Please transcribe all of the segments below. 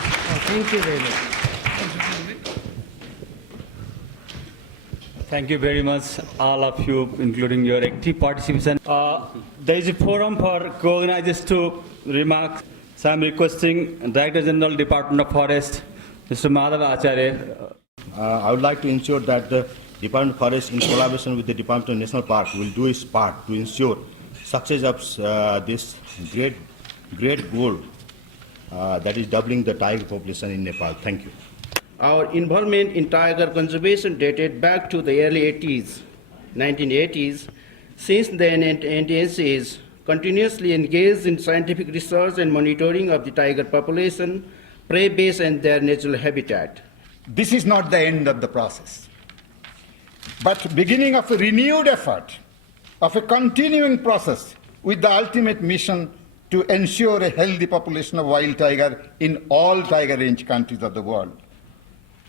Thank you very much. Thank you very much, all of you, including your active participation. There is a forum for co-organizers to remark. So I'm requesting Director General, Department of Forest, Mr. Madhav Acharya. I would like to ensure that the Department of Forest, in collaboration with the Department of National Park, will do its part to ensure success of this great goal that is doubling the tiger population in Nepal. Thank you. Our involvement in tiger conservation dated back to the early 1980s. Since then, NTNC is continuously engaged in scientific research and monitoring of the tiger population, prey base, and their natural habitat. This is not the end of the process, but beginning of a renewed effort, of a continuing process with the ultimate mission to ensure a healthy population of wild tiger in all tiger range countries of the world.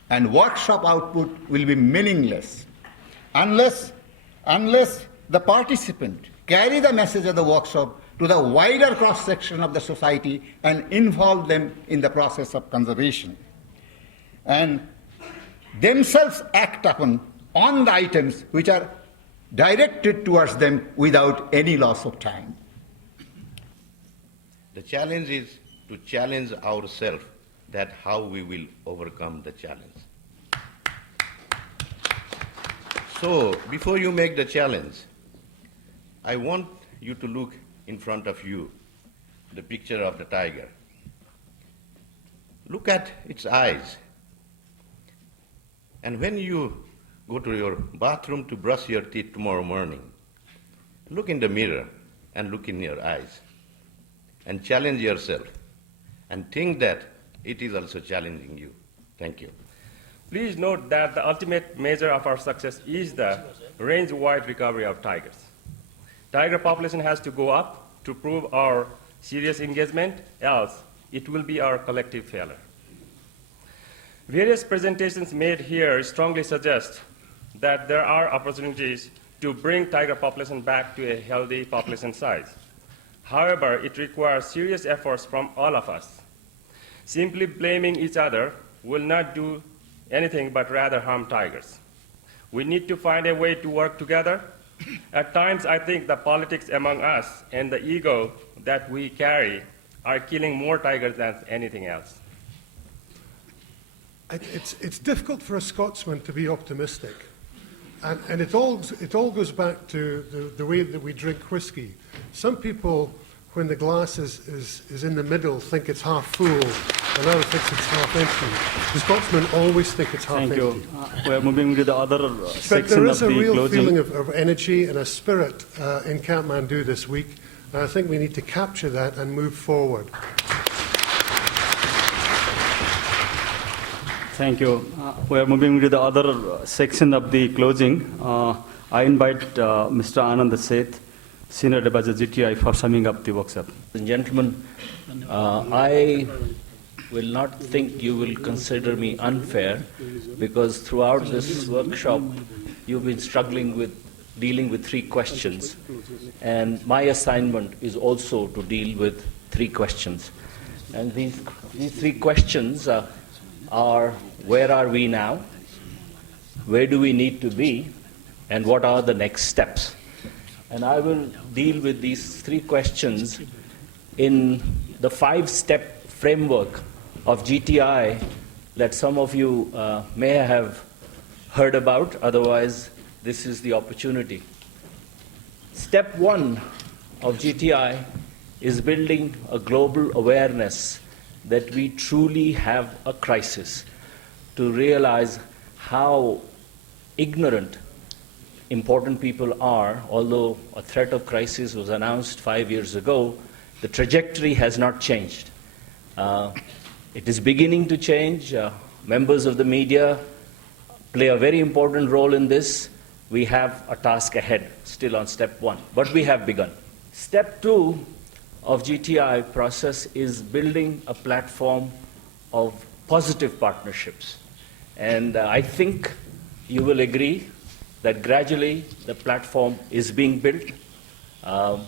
And workshop output will be meaningless unless the participant carry the message of the workshop to the wider cross-section of the society and involve them in the process of conservation, and themselves act upon on the items which are directed towards them without any loss of time. The challenge is to challenge ourselves that how we will overcome the challenge. So, before you make the challenge, I want you to look in front of you, the picture of the tiger. Look at its eyes. And when you go to your bathroom to brush your teeth tomorrow morning, look in the mirror and look in your eyes and challenge yourself and think that it is also challenging you. Thank you. Please note that the ultimate measure of our success is the range-wide recovery of tigers. Tiger population has to go up to prove our serious engagement, else it will be our collective failure. Various presentations made here strongly suggest that there are opportunities to bring tiger population back to a healthy population size. However, it requires serious efforts from all of us. Simply blaming each other will not do anything but rather harm tigers. We need to find a way to work together. At times, I think the politics among us and the ego that we carry are killing more tigers than anything else. It's difficult for a Scotsman to be optimistic. And it all goes back to the way that we drink whiskey. Some people, when the glass is in the middle, think it's half full, and others think it's half empty. The Scotsmen always think it's half empty. Thank you. We are moving to the other But section there of is the a real closing. feeling of energy and a spirit in Kathmandu this week, and I think we need to capture that and move forward. Thank you. We are moving to the other section of the closing. I invite Mr. Anand Seth, Senior Advisor GTI, for summing up the workshop. And gentlemen, I will not think you will consider me unfair, because throughout this workshop you've been struggling with dealing with 3 questions, and my assignment is also to deal with 3 questions. And these 3 questions are: where are we now, where do we need to be, and what are the next steps? And I will deal with these 3 questions in the 5-step framework of GTI that some of you may have heard about. Otherwise, this is the opportunity. Step 1 of GTI is building a global awareness that we truly have a crisis, to realize how ignorant important people are. Although a threat of crisis was announced 5 years ago, the trajectory has not changed. It is beginning to change. Members of the media play a very important role in this. We have a task ahead, still on step 1, but we have begun. Step 2 of GTI process is building a platform of positive partnerships. And I think you will agree that gradually the platform is being built.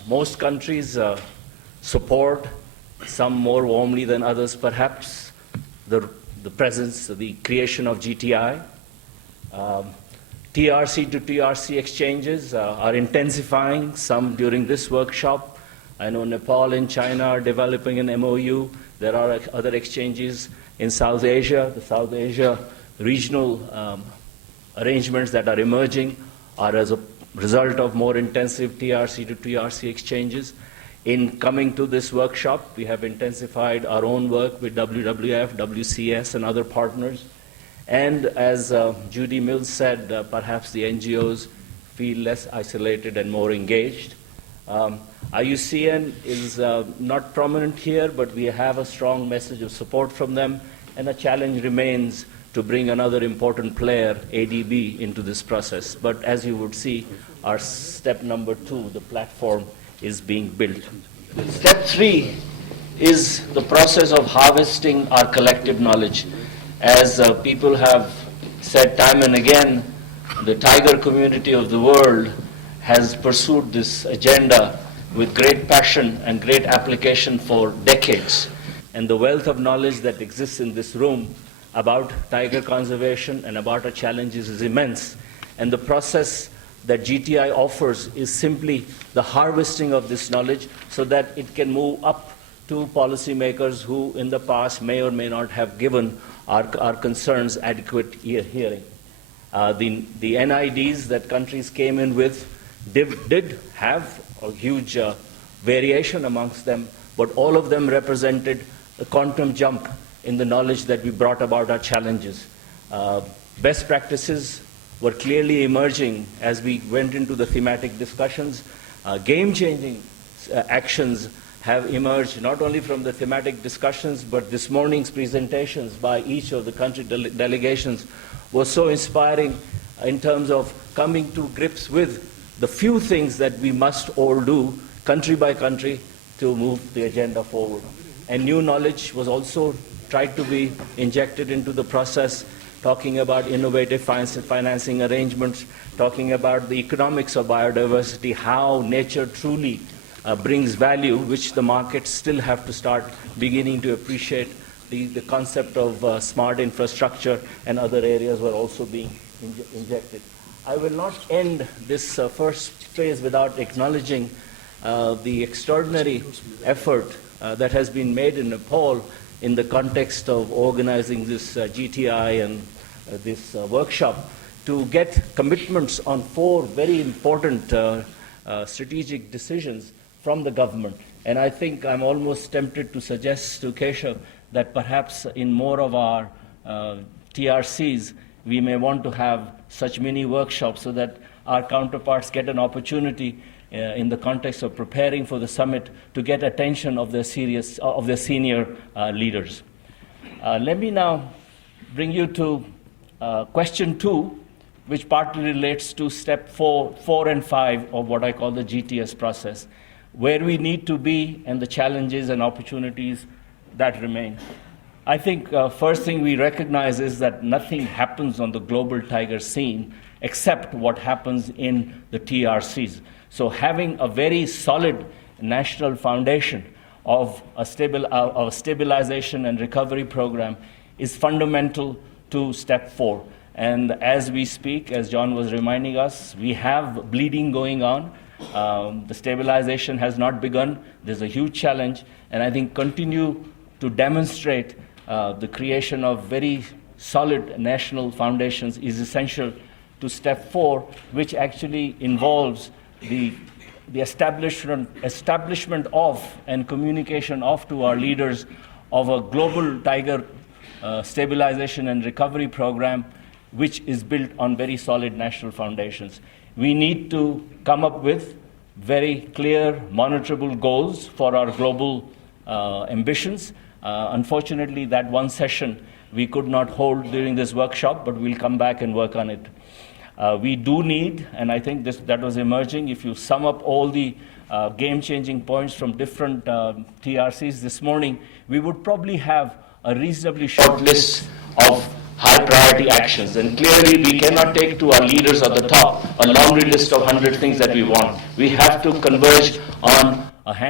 Most countries support, some more warmly than others perhaps, the presence, the creation of GTI. TRC to TRC exchanges are intensifying, some during this workshop. I know Nepal and China are developing an MOU. There are other exchanges in South Asia. The South Asia regional arrangements that are emerging are as a result of more intensive TRC to TRC exchanges. In coming to this workshop, we have intensified our own work with WWF, WCS, and other partners. And as Judy Mills said, perhaps the NGOs feel less isolated and more engaged. IUCN is not prominent here, but we have a strong message of support from them, and a challenge remains to bring another important player, ADB, into this process. But as you would see, our step number 2, the platform, is being built. Step 3 is the process of harvesting our collective knowledge. As people have said time and again, the tiger community of the world has pursued this agenda with great passion and great application for decades. And the wealth of knowledge that exists in this room about tiger conservation and about our challenges is immense. And the process that GTI offers is simply the harvesting of this knowledge so that it can move up to policymakers who in the past may or may not have given our concerns adequate hearing. The NIDs that countries came in with did have a huge variation amongst them, but all of them represented a quantum jump in the knowledge that we brought about our challenges. Best practices were clearly emerging as we went into the thematic discussions. Game-changing actions have emerged not only from the thematic discussions, but this morning's presentations by each of the country delegations was so inspiring in terms of coming to grips with the few things that we must all do, country by country, to move the agenda forward. And new knowledge was also tried to be injected into the process, talking about innovative financing arrangements, talking about the economics of biodiversity, how nature truly brings value, which the markets still have to start beginning to appreciate. The concept of smart infrastructure and other areas were also being injected. I will not end this first phase without acknowledging the extraordinary effort that has been made in Nepal in the context of organizing this GTI and this workshop to get commitments on 4 very important strategic decisions from the government. And I think I'm almost tempted to suggest to Keshav that perhaps in more of our TRCs, we may want to have such mini workshops so that our counterparts get an opportunity in the context of preparing for the summit to get attention of their senior leaders. Let me now bring you to question 2, which partly relates to step 4 and 5 of what I call the GTS process, where we need to be and the challenges and opportunities that remain. I think first thing we recognize is that nothing happens on the global tiger scene except what happens in the TRCs. So having a very solid national foundation of a stabilization and recovery program is fundamental to step 4. And as we speak, as John was reminding us, we have bleeding going on. The stabilization has not begun. There's a huge challenge, and I think continue to demonstrate the creation of very solid national foundations is essential to step 4, which actually involves the establishment of and communication of to our leaders of a global tiger stabilization and recovery program, which is built on very solid national foundations. We need to come up with very clear, monitorable goals for our global ambitions. Unfortunately, that one session we could not hold during this workshop, but we'll come back and work on it. We do need, and I think that was emerging, if you sum up all the game-changing points from different TRCs this morning, we would probably have a reasonably short list of high-priority actions. And clearly, we cannot take to our leaders at the top a laundry list of 100 things that we want. We have to converge on a handful